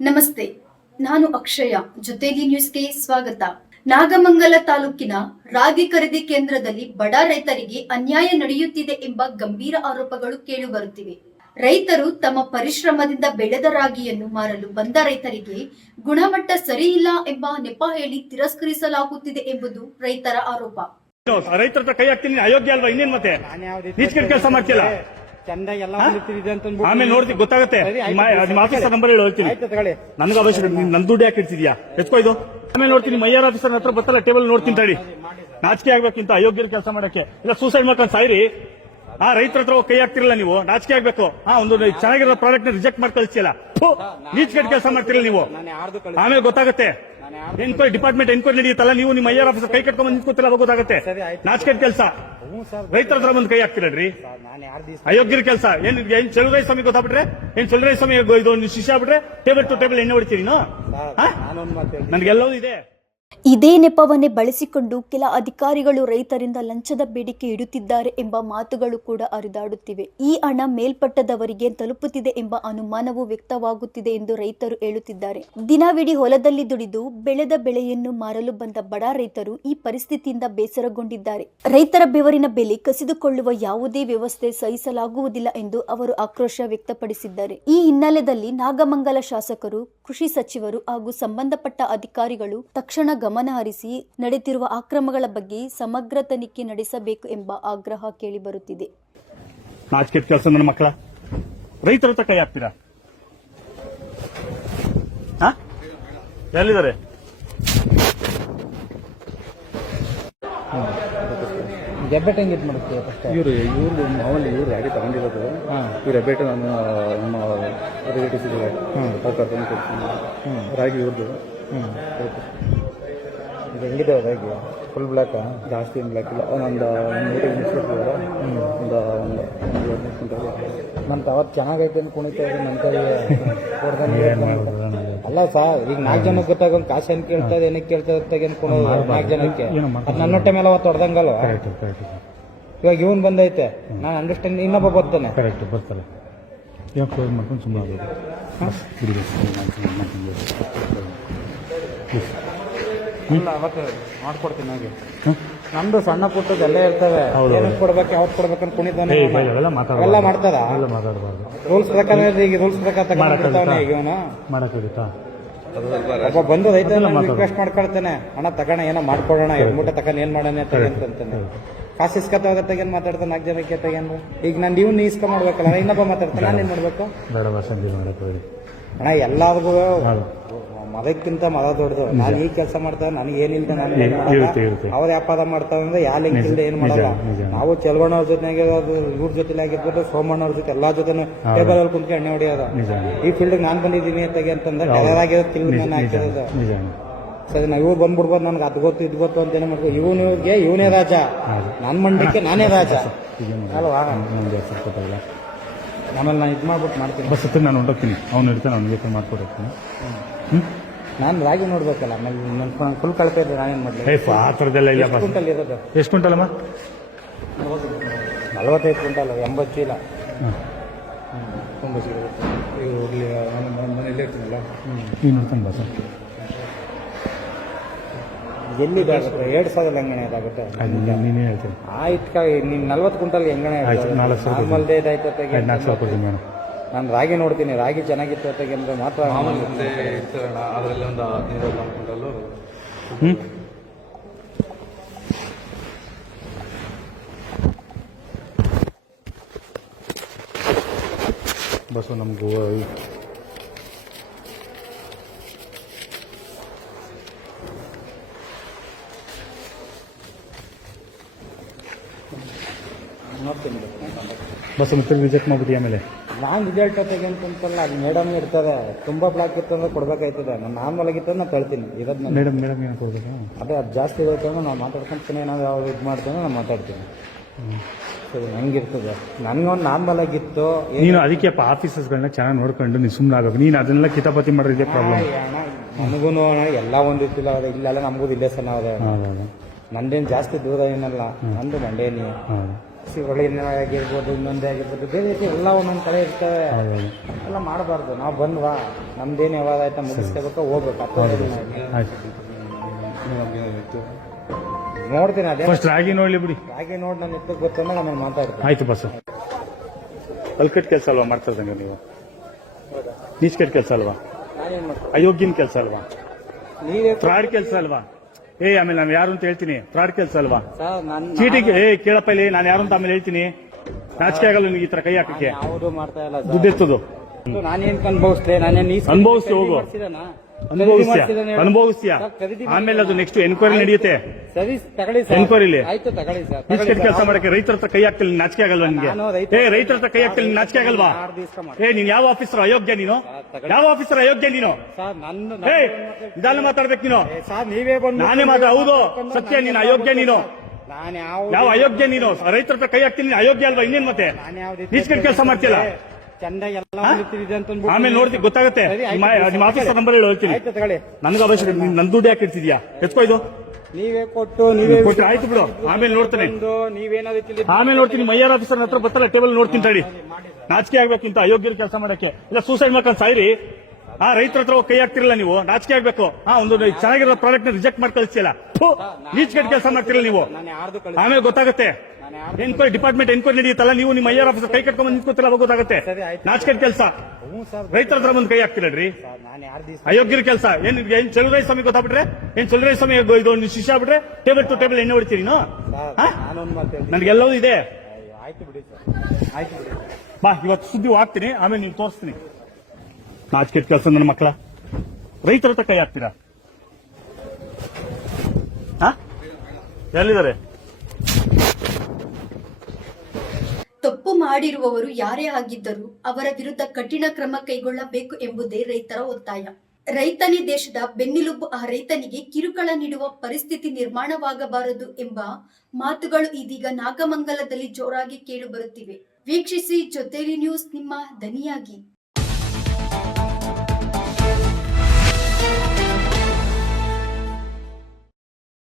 ನಮಸ್ತೆ, ನಾನು ಅಕ್ಷಯ. ಜೊತೆಗಿ ನ್ಯೂಸ್ಗೆ ಸ್ವಾಗತ. ನಾಗಮಂಗಲ ತಾಲೂಕಿನ ರಾಗಿ ಖರೀದಿ ಕೇಂದ್ರದಲ್ಲಿ ಬಡ ರೈತರಿಗೆ ಅನ್ಯಾಯ ನಡೆಯುತ್ತಿದೆ ಎಂಬ ಗಂಭೀರ ಆರೋಪಗಳು ಕೇಳಿಬರುತ್ತಿವೆ. ರೈತರು ತಮ್ಮ ಪರಿಶ್ರಮದಿಂದ ಬೆಳೆದ ರಾಗಿಯನ್ನು ಮಾರಲು ಬಂದ ರೈತರಿಗೆ ಗುಣಮಟ್ಟ ಸರಿಯಿಲ್ಲ ಎಂಬ ನೆಪ ಹೇಳಿ ತಿರಸ್ಕರಿಸಲಾಗುತ್ತಿದೆ ಎಂಬುದು ರೈತರ ಆರೋಪ. ರೈತರ ಹತ್ರ ಕೈ ಹಾಕ್ತೀನಿ, ಅಯೋಗ್ಯ ಅಲ್ವಾ? ಇನ್ನೇನ್ ಮತ್ತೆ ನೀಚ್ಕೆಟ್ ಕೆಲಸ ಮಾಡ್ತಿಲ್ಲ. ಆಮೇಲೆ ನೋಡ್ತೀನಿ, ಗೊತ್ತಾಗುತ್ತೆ. ನಿಮ್ಮ ಆಫೀಸರ್ ನಂಬರ್ ಹೇಳಿ ಹೇಳ್ತೀನಿ. ನನಗೆ ಅವಶ್ಯಕ, ನನ್ ದುಡ್ಡು ಯಾಕೆ ಇಡ್ತಿದ್ಯಾ? ಎತ್ಕೋ ಇದು. ಆಮೇಲೆ ನೋಡ್ತೀನಿ, ಮೈಯಾರ್ ಆಫೀಸರ್ ಹತ್ರ ಬರ್ತಲ್ಲ, ಟೇಬಲ್ ನೋಡ್ತೀನಿ ತಡಿ. ನಾಚಿಕೆ ಆಗ್ಬೇಕಿಂತ ಅಯೋಗ್ಯರ ಕೆಲಸ ಮಾಡಕ್ಕೆ. ಇಲ್ಲ ಸೂಸೈಡ್ ಮಾಡ್ಕೊಂಡು ಸಾಯಿರಿ. ರೈತರ ಹತ್ರ ಕೈ ಹಾಕ್ತಿರಲ್ಲ ನೀವು, ನಾಚಿಕೆ ಆಗ್ಬೇಕು. ಒಂದು ಚೆನ್ನಾಗಿರೋ ಪ್ರಾಡಕ್ಟ್ ನ ರಿಜೆಕ್ಟ್ ಮಾಡಿ ಕಳಿಸ್ತಿಲ್ಲ. ನೀಚ್ಕೆಟ್ ಕೆಲಸ ಮಾಡ್ತಿರಲ್ಲ ನೀವು. ಆಮೇಲೆ ಗೊತ್ತಾಗುತ್ತೆ. ಎನ್ಕ್ವೈರಿ ಡಿಪಾರ್ಟ್ಮೆಂಟ್ ಎನ್ಕ್ವೈರಿ ನಡೆಯುತ್ತಲ್ಲ, ನೀವು ನಿಮ್ಮ ಐಆರ್ ಆಫೀಸರ್ ಕೈ ಕಟ್ಕೊಂಡ್ ನಿಂತ್ಕೊತಿಲ್ಲ, ಅವಾಗ ಗೊತ್ತಾಗುತ್ತೆ. ನಾಚಿಕೆಟ್ ಕೆಲಸ. ರೈತರ ಹತ್ರ ಬಂದು ಕೈ ಹಾಕ್ತಿರಲ್ರಿ, ಅಯೋಗ್ಯರ ಕೆಲಸ. ಏನ್ ಚಲುವರಾಯ ಸ್ವಾಮಿ ಗೊತ್ತಾಗ್ಬಿಟ್ರೆ, ಏನ್ ಚಲುವರಾಯ ಸ್ವಾಮಿ ಇದು ಶಿಷ್ಯ ಆಗ್ಬಿಟ್ರೆ ಟೇಬಲ್ ಟು ಟೇಬಲ್ ಎಣ್ಣೆ ಹೊಡಿತೀರಿ. ನನಗೆಲ್ಲವೂ ಇದೆ. ಇದೇ ನೆಪವನ್ನೇ ಬಳಸಿಕೊಂಡು ಕೆಲ ಅಧಿಕಾರಿಗಳು ರೈತರಿಂದ ಲಂಚದ ಬೇಡಿಕೆ ಇಡುತ್ತಿದ್ದಾರೆ ಎಂಬ ಮಾತುಗಳು ಕೂಡ ಹರಿದಾಡುತ್ತಿವೆ. ಈ ಹಣ ಮೇಲ್ಪಟ್ಟದವರಿಗೆ ತಲುಪುತ್ತಿದೆ ಎಂಬ ಅನುಮಾನವೂ ವ್ಯಕ್ತವಾಗುತ್ತಿದೆ ಎಂದು ರೈತರು ಹೇಳುತ್ತಿದ್ದಾರೆ. ದಿನವಿಡೀ ಹೊಲದಲ್ಲಿ ದುಡಿದು ಬೆಳೆದ ಬೆಳೆಯನ್ನು ಮಾರಲು ಬಂದ ಬಡ ರೈತರು ಈ ಪರಿಸ್ಥಿತಿಯಿಂದ ಬೇಸರಗೊಂಡಿದ್ದಾರೆ. ರೈತರ ಬೆವರಿನ ಬೆಲೆ ಕಸಿದುಕೊಳ್ಳುವ ಯಾವುದೇ ವ್ಯವಸ್ಥೆ ಸಹಿಸಲಾಗುವುದಿಲ್ಲ ಎಂದು ಅವರು ಆಕ್ರೋಶ ವ್ಯಕ್ತಪಡಿಸಿದ್ದಾರೆ. ಈ ಹಿನ್ನೆಲೆಯಲ್ಲಿ ನಾಗಮಂಗಲ ಶಾಸಕರು, ಕೃಷಿ ಸಚಿವರು ಹಾಗೂ ಸಂಬಂಧಪಟ್ಟ ಅಧಿಕಾರಿಗಳು ತಕ್ಷಣ ಗಮನ ಹರಿಸಿ ನಡೆದಿರುವ ಅಕ್ರಮಗಳ ಬಗ್ಗೆ ಸಮಗ್ರ ತನಿಖೆ ನಡೆಸಬೇಕು ಎಂಬ ಆಗ್ರಹ ಕೇಳಿಬರುತ್ತಿದೆ. ನಾಚಿಕೆಟ್ ಕೆಲಸ ನನ್ನ ಮಕ್ಕಳ. ರೈತರ ಹತ್ರ ಕೈ ಹಾಕ್ತೀರಾ? ಎಲ್ಲಿದ್ದಾರೆ? ಹೆಬ್ಬೆಟ್ ಹೆಂಗೆ ಇದು ಮಾಡುತ್ತೆ ಫಸ್ಟ್? ಇವ್ರು ಮಾಮೂಲಿ ಇವ್ರು ರಾಗಿ ತಗೊಂಡಿರೋದು. ಇವ್ರು ಹೆಬ್ಬೆಟ್ಟು ನಮ್ಮ ರಿಲೇಟಿವ್ಸ್ ಇದ್ದಾರೆ, ಅವ್ರು ಕರ್ಕೊಂಡು ಕೊಡ್ತೀನಿ. ರಾಗಿ ಇವ್ರದ್ದು. ಇದು ಹೆಂಗಿದೆ ರಾಗಿ? ಫುಲ್ ಬ್ಲ್ಯಾಕಾ? ಜಾಸ್ತಿ ಏನು ಬ್ಲ್ಯಾಕ್ ಇಲ್ಲ. ಒಂದು 100 ಮಿಕ್ಸಿದ್ದಾರೆ. ಒಂದು 15 ಕ್ವಿಂಟಲ್. ನಮ್ಮ ಅವತ್ತು ಚೆನ್ನಾಗೈತೆ ಅಂತ ಕುಣಿತಾ ಇದ್ರೆ ನನ್ನ ಕೈ ಹೊಡೆದಂಗೆ. ಅಲ್ಲ ಸರ್, ಈಗ 4 ಜನಕ್ಕೆ ಗೊತ್ತಾಗೋದು ಕಾಸು ಏನು ಕೇಳ್ತಾ ಇದೆ, ಏನಕ್ಕೆ ಕೇಳ್ತಾ ಇರ್ತಾಗೆ ಅನ್ಕೊಳೋದು 4 ಜನಕ್ಕೆ. ಅದು ನನ್ನ ಹೊಟ್ಟೆ ಮೇಲೆ ಅವತ್ತು ಹೊಡೆದಂಗಲ್ವ? ಇವಾಗ ಇವನ್ ಬಂದೈತೆ, ನಾನು ಅಂಡರ್ಸ್ಟ್ಯಾಂಡ್. ಇನ್ನೊಬ್ಬ ಬರ್ತಾನೆ, ಕರೆಕ್ಟ್ ಬರ್ತಾನೆ. ಇವಾಗ ಕ್ಲೋಸ್ ಮಾಡ್ಕೊಂಡು ಸುಮ್ಮನೆ ಆಗೋದು. ಅವತ್ತು ಮಾಡ್ಕೊಡ್ತೀನಿ. ಹಾಗೆ ನಮ್ದು ಸಣ್ಣ ಪುಟ್ಟದ ಎಲ್ಲ ಇರ್ತವೆ. ಏನಕ್ಕೆ ಕೊಡ್ಬೇಕು, ಯಾವತ್ತು ಕೊಡ್ಬೇಕಂತ ಕುಣಿತಾನೆ ಎಲ್ಲ ಮಾಡ್ತಾರ. ರೂಲ್ಸ್ ಪ್ರಕಾರ ಈಗ ರೂಲ್ಸ್ ಪ್ರಕಾರ ತಗೊಂಡಿರ್ತಾವನೆ. ಈಗ ಇವನು ಮಾಡಕ್ಕಾಗುತ್ತಾ? ಒಬ್ಬ ಬಂದು ರೈತ ರಿಕ್ವೆಸ್ಟ್ ಮಾಡ್ಕೊಳ್ತಾನೆ, ಹಣ ತಗೋಣ, ಏನೋ ಮಾಡ್ಕೊಡೋಣ, 2 ಮೂಟೆ ತಗೊಂಡು ಏನ್ ಮಾಡೋಣ ತಗಂತಾನೆ. ಕಾಸು ಇಸ್ಕೊತಾಗ ತೆಗೆನ್ ಮಾತಾಡ್ತಾನೆ 4 ಜನಕ್ಕೆ ತೆಗೆಂದು. ಈಗ ನಾನು ನೀವು ಇಸ್ಕೊ ಮಾಡ್ಬೇಕಲ್ಲ, ಇನ್ನೊಬ್ಬ ಮಾತಾಡ್ತಾನೆ, ನಾನೇನ್ ಮಾಡ್ಬೇಕು? ಅಣ್ಣ ಎಲ್ಲಾರ್ಗು ಮದಕ್ಕಿಂತ ಮದ ದೊಡ್ಡದು. ನಾನು ಈ ಕೆಲಸ ಮಾಡ್ತಾವೆ, ನನಗೆ ಏನಿಲ್ಲ, ನಾನು ಅವ್ರ ವ್ಯಾಪಾರ ಮಾಡ್ತಾವೆ ಅಂದ್ರೆ ಯಾ ಲಿಂಕ್ ಇಲ್ಲದೆ ಏನ್ ಮಾಡಲ್ಲ. ನಾವು ಚೆಲ್ವಣ್ಣವ್ರ ಜೊತೆಗೆ ಇವ್ರ ಜೊತೆ ಆಗಿರ್ಬೋದು, ಸೋಮಣ್ಣವ್ರ ಜೊತೆ ಎಲ್ಲಾ ಜೊತೆ ಟೇಬಲ್ ಅಲ್ಲಿ ಕುಂತ್ಕೊಂಡು ಎಣ್ಣೆ ಹೊಡಿಯೋದು. ಈ ಫೀಲ್ಡ್ ನಾನ್ ಬಂದಿದ್ದೀನಿ ಅಂತಂದ್ರೆ ಟೆರರ್ ಆಗಿರೋದು, ತಿಳ್ದು ನಾನು ಹಾಕಿರೋದು. ಸರಿ, ನಾವು ಇವ್ರು ಬಂದ್ಬಿಡ್ಬೋದು, ನನ್ಗೆ ಅದು ಗೊತ್ತು ಇದು ಗೊತ್ತು ಅಂತ ಏನೋ ಮಾಡ್ಬೋದು. ಇವನೇ ರಾಜ, ನನ್ನ ಮಂಡಕ್ಕೆ ನಾನೇ ರಾಜ ಅಲ್ವಾ? ಆಮೇಲೆ ನಾನು ಇದು ಮಾಡ್ಬಿಟ್ಟು ಮಾಡ್ತೀನಿ. ಬಸ್ ನಾನು ಹೊಂಟೋಗ್ತೀನಿ, ಅವ್ನು ಇರ್ತಾನೆ, ಅವ್ನಿಗೆ ಮಾಡ್ಕೊಡ್ತೀನಿ. ನಾನು ರಾಗಿ ನೋಡ್ಬೇಕಲ್ಲ, ಆಮೇಲೆ ನನ್ನ ಫುಲ್ ಕಳಪೆ ಇದ್ರೆ ನಾನೇನು ಮಾಡಲಿ? ಆ ಥರದ್ದೆಲ್ಲ ಇಲ್ಲ. ಕ್ವಿಂಟಲ್ ಇರೋದು ಎಷ್ಟು ಕ್ವಿಂಟಲಮ್ಮ? 45 ಕ್ವಿಂಟಲ್, 80 ಚೀಲ. ತುಂಬ ಸಿಗುತ್ತೆ. ಹೋಗ್ಲಿ, ಮನೇಲಿ ಇರ್ತೀನಲ್ಲ. ನೀನು ನೋಡ್ತಾನೆ ಬಸ್. ಎಲ್ಲಿ 2,000 ಹೆಂಗಣೆ ಅದಾಗುತ್ತೆ? ನೀನೇ ಹೇಳ್ತೀನಿ. ಆಯ್ತು, ನೀನು 40 ಕ್ವಿಂಟಲ್ ಹೆಂಗಣೆ ನಾರ್ಮಲ್ದೇ ಇದಾಯ್ತು. 4,000 ಕೊಡ್ತೀನಿ ನಾನು. ನಾನು ರಾಗಿ ನೋಡ್ತೀನಿ, ರಾಗಿ ಚೆನ್ನಾಗಿತ್ತು ಅಂದ್ರೆ ಮಾತ್ರ. ಅದರಲ್ಲಿ ಒಂದು 15 ಕ್ವಿಂಟಲ್. ಬಸ್ಸು ನಮಗೂ ನೋಡ್ತೀನಿ. ಬಸ್ ಮತ್ತೆ ರಿಜೆಕ್ಟ್ ಮಾಡ್ಬಿಟ್ಟು ಆಮೇಲೆ ನಾನು ರಿಸಲ್ಟ್ ಹೊತ್ತಿಗೆ ಅಂತಂತಲ್ಲ, ಅದು ಮೇಡಮ್ ಇರ್ತದೆ. ತುಂಬ ಬ್ಲಾಕ್ ಇತ್ತು ಅಂದ್ರೆ ಕೊಡ್ಬೇಕಾಯ್ತದೆ. ನಾನು ನಾರ್ಮಲ್ ಆಗಿತ್ತು ನಾನು ತಳ್ತೀನಿ. ಇರೋದು ಮೇಡಮ್ ಏನು ಕೊಡ್ಬೇಕು? ಅದೇ ಅದು ಜಾಸ್ತಿ ಇರುತ್ತೆ ಅಂದ್ರೆ ನಾವು ಮಾತಾಡ್ಕೊಂತೀನಿ. ಏನಾದ್ರು ಅವ್ರು ಇದು ಮಾಡ್ತೇನೆ, ನಾನು ಮಾತಾಡ್ತೀನಿ. ಸರಿ, ಹೆಂಗಿರ್ತದೆ? ನನಗೊಂದು ನಾರ್ಮಲ್ ಆಗಿತ್ತು. ನೀನು ಅದಕ್ಕೆ ಆಫೀಸರ್ಸ್ಗಳನ್ನ ಚೆನ್ನಾಗಿ ನೋಡ್ಕೊಂಡು ನೀನು ಸುಮ್ಮನೆ ಆಗಬೇಕು. ನೀನು ಅದನ್ನೆಲ್ಲ ಕಿತಾಪತಿ ಮಾಡಿದ್ರೆ ಪ್ರಾಬ್ಲಮ್. ನನಗೂ ಎಲ್ಲ ಒಂದಿತ್ತಿಲ್ಲ, ಇಲ್ಲೆಲ್ಲ ನಮಗೂ ಇಲ್ಲೇ ಸಣ್ಣ ಅದೇ. ನಂದೇನು ಜಾಸ್ತಿ ದೂರ ಏನಲ್ಲ, ನಂದು ಮಂಡೇನಿ. ಆಗಿರ್ಬೋದು, ಇನ್ನೊಂದೇ ಆಗಿರ್ಬೋದು, ಬೇರೆ ರೀತಿ ಎಲ್ಲ ಒಂದೊಂದು ಕಡೆ ಇರ್ತವೆ. ಎಲ್ಲ ಮಾಡಬಾರ್ದು. ನಾವು ಬಂದ್ವಾ, ನಮ್ದೇನು ಯಾವಾಗ ಆಯ್ತಾ ಮುಗಿಸ್ಕೋಬೇಕು, ಹೋಗ್ಬೇಕು. ನೋಡ್ತೀನಿ, ಅದೇ ಫಸ್ಟ್ ರಾಗಿ ನೋಡ್ಲಿ ಬಿಡಿ. ಹಾಗೆ ನೋಡಿ ನಾನು ಎತ್ತಕ್ಕೆ ಗೊತ್ತಂದ್ರೆ ಆಮೇಲೆ ಮಾತಾಡ್ತೀನಿ. ಆಯ್ತು ಬಸ್. ಅಲ್ಕಟ್ ಕೆಲಸ ಅಲ್ವಾ ಮಾಡ್ತಾ ಇದ್ದಂಗೆ ನೀವು? ನೀಚ್ಕಟ್ ಕೆಲಸ ಅಲ್ವಾ? ನಾನೇನು ಮಾಡ್ತೀನಿ? ಅಯೋಗ್ಯನ ಕೆಲಸ ಅಲ್ವಾ? ನೀವೇ ಫ್ರಾಡ್ ಕೆಲಸ ಅಲ್ವಾ? ಆಮೇಲೆ ನಾನು ಯಾರು ಅಂತ ಹೇಳ್ತೀನಿ. ಫ್ರಾಡ್ ಕೆಲಸ ಅಲ್ವಾ? ಸರ್, ನನ್ನ ಚೀಟಿಗೆ ಕೇಳಪ್ಪ ಇಲ್ಲಿ, ನಾನು ಯಾರು ಅಂತ ಆಮೇಲೆ ಹೇಳ್ತೀನಿ. ನಾಚಿಕೆ ಆಗಲ್ಲ ನಿಮ್ಗೆ ಈ ತರ ಕೈ ಹಾಕಕ್ಕೆ? ಯಾವುದು ಮಾಡ್ತಾ ಇಲ್ಲ ಸರ್. ದುಡ್ಡು ಎತ್ತದು ನಾನೇನ್ ಅನುಭವಿಸ್ಲೆ? ನಾನೇನು ಅನುಭವಿಸಿ ಹೋಗು. ಅನುಭವಿಸ್ತೀಯ. ಆಮೇಲೆ ಅದು ನೆಕ್ಸ್ಟ್ ಎನ್ಕ್ವೈರಿ ನಡೆಯುತ್ತೆ. ಸರಿ, ತಗೊಳ್ಳಿ ಸರ್. ಎನ್ಕ್ವೈರಿಲಿ ಆಯ್ತು, ತಗೊಳ್ಳಿ ಸರ್. ನೀಚ್ಕಟ್ ಕೆಲಸ ಮಾಡಕ್ಕೆ ರೈತರ ಹತ್ರ ಕೈ ಹಾಕ್ತಿಲ್ಲ, ನಾಚಿಕೆ ಆಗಲ್ವಾ ನಿನ್ಗೆ? ರೈತರ ಹತ್ರ ಕೈ ಹಾಕ್ತಿಲ್ಲ, ನಾಚಿಕೆ ಆಗಲ್ವಾ? ನೀನ್ ಯಾವ ಆಫೀಸರ್? ಅಯೋಗ್ಯ ನೀನು? ಯಾವ ಆಫೀಸರ್ ಅಯೋಗ್ಯ ನೀನು? ಸರ್, ನನ್ನ ನಿಧಾನ ಮಾತಾಡ್ಬೇಕು ನೀನು. ಸರ್, ನೀವೇ ಬಂದು ನಾನೇ ಮಾತ್ರ. ಹೌದು, ಸತ್ಯ. ನೀನು ಅಯೋಗ್ಯ. ನೀನು ನಾನು ಯಾವ ಅಯೋಗ್ಯ? ನೀನು ರೈತರ ಹತ್ರ ಕೈ ಹಾಕ್ತೀನಿ, ನೀನು ಅಯೋಗ್ಯ ಅಲ್ವಾ? ಇನ್ನೇನ್ ಮತ್ತೆ ನೀಚ್ಕಟ್ ಕೆಲಸ ಮಾಡ್ತಿಲ್ಲ? ಚಂದ ಎಲ್ಲ ಆಮೇಲೆ ನೋಡ್ತಿ, ಗೊತ್ತಾಗುತ್ತೆ. ನಿಮ್ಮ ಆಫೀಸರ್ ನಂಬರ್ ಹೇಳಿ ಹೇಳ್ತೀನಿ. ಆಯ್ತು, ತಗೊಳ್ಳಿ. ನನಗೆ ಅವಶ್ಯಕ. ನನ್ ದುಡ್ಡು ಯಾಕೆ ಇಡ್ತಿದ್ಯಾ? ಎತ್ಕೋ ಇದು. ನೀವೇ ಕೊಟ್ಟು ನೀವೇ ಕೊಟ್ರೆ ಆಯ್ತು ಬಿಡು. ಆಮೇಲೆ ನೋಡ್ತಾನೆ. ನೀವೇನಾದ್ರು ಆಮೇಲೆ ನೋಡ್ತೀನಿ. ಮೈಯಾರ್ ಆಫೀಸರ್ ಹತ್ರ ಬರ್ತಾರ, ಟೇಬಲ್ ನೋಡ್ತೀನಿ ತಡಿ. ನಾಚಿಕೆ ಆಗ್ಬೇಕಿಂತ ಅಯೋಗ್ಯರ ಕೆಲಸ ಮಾಡಕ್ಕೆ. ಇಲ್ಲ ಸೂಸೈಡ್ ಮಾಡ್ಕೊಂಡು ಸಾಯಿರಿ. ರೈತರ ಹತ್ರ ಕೈ ಹಾಕ್ತಿರಲ್ಲ ನೀವು, ನಾಚಿಕೆ ಆಗ್ಬೇಕು. ಒಂದು ಚೆನ್ನಾಗಿರೋ ಪ್ರಾಡಕ್ಟ್ ನ ರಿಜೆಕ್ಟ್ ಮಾಡಿ ಕಳಿಸ್ತಿಲ್ಲ. ನೀಚ್ಕಟ್ ಕೆಲಸ ಮಾಡ್ತಿರಲ್ಲ ನೀವು. ಆಮೇಲೆ ಗೊತ್ತಾಗುತ್ತೆ. ಎನ್ಕ್ವೈರಿ ಡಿಪಾರ್ಟ್ಮೆಂಟ್ ಎನ್ಕ್ವೈರಿ ನಡೆಯುತ್ತಲ್ಲ, ನೀವು ನಿಮ್ಮ ಐಆರ್ ಆಫೀಸರ್ ಕೈ ಕಟ್ಕೊಂಡ್ ನಿಂತ್ಕೋತಿಲ್ಲ, ಅವಾಗ ಗೊತ್ತಾಗುತ್ತೆ. ನಾಚಿಕೆಟ್ ಕೆಲಸ. ರೈತರ ಹತ್ರ ಬಂದು ಕೈ ಹಾಕ್ತಿರಲ್ರಿ, ಅಯೋಗ್ಯರ ಕೆಲಸ. ಏನ್ ಚಲುವರಾಯ ಸ್ವಾಮಿ ಗೊತ್ತಾಗ್ಬಿಟ್ರೆ, ಏನ್ ಚಲುವರಾಯ ಸ್ವಾಮಿ ಇದು ಶಿಷ್ಯ ಆಗ್ಬಿಟ್ರೆ ಟೇಬಲ್ ಟು ಟೇಬಲ್ ಎಣ್ಣೆ ಹೊಡಿತೀರಿ ನೀನು? ನನಗೆಲ್ಲವೂ ಇದೆ. ಆಯ್ತು ಬಿಡಿ ಸರ್, ಆಯ್ತು ಬಿಡಿ. ಬಾ, ಇವತ್ತು ಸುದ್ದಿ ಹಾಕ್ತೀನಿ, ಆಮೇಲೆ ನೀವು ತೋರಿಸ್ತೀನಿ. ನಾಚಿಕೆಟ್ ಕೆಲಸ ನನ್ನ ಮಕ್ಕಳ. ರೈತರ ಹತ್ರ ಕೈ ಹಾಕ್ತೀರಾ? ಎಲ್ಲಿದ್ದಾರೆ? ತಪ್ಪು ಮಾಡಿರುವವರು ಯಾರೇ ಆಗಿದ್ದರೂ ಅವರ ವಿರುದ್ಧ ಕಠಿಣ ಕ್ರಮ ಕೈಗೊಳ್ಳಬೇಕು ಎಂಬುದೇ ರೈತರ ಒತ್ತಾಯ. ರೈತನೇ ದೇಶದ ಬೆನ್ನೆಲುಬು. ಆ ರೈತನಿಗೆ ಕಿರುಕುಳ ನೀಡುವ ಪರಿಸ್ಥಿತಿ ನಿರ್ಮಾಣವಾಗಬಾರದು ಎಂಬ ಮಾತುಗಳು ಇದೀಗ ನಾಗಮಂಗಲದಲ್ಲಿ ಜೋರಾಗಿ ಕೇಳಿಬರುತ್ತಿವೆ. ವೀಕ್ಷಿಸಿ ಜೊತೆಲಿ ನ್ಯೂಸ್, ನಿಮ್ಮ ದನಿಯಾಗಿ.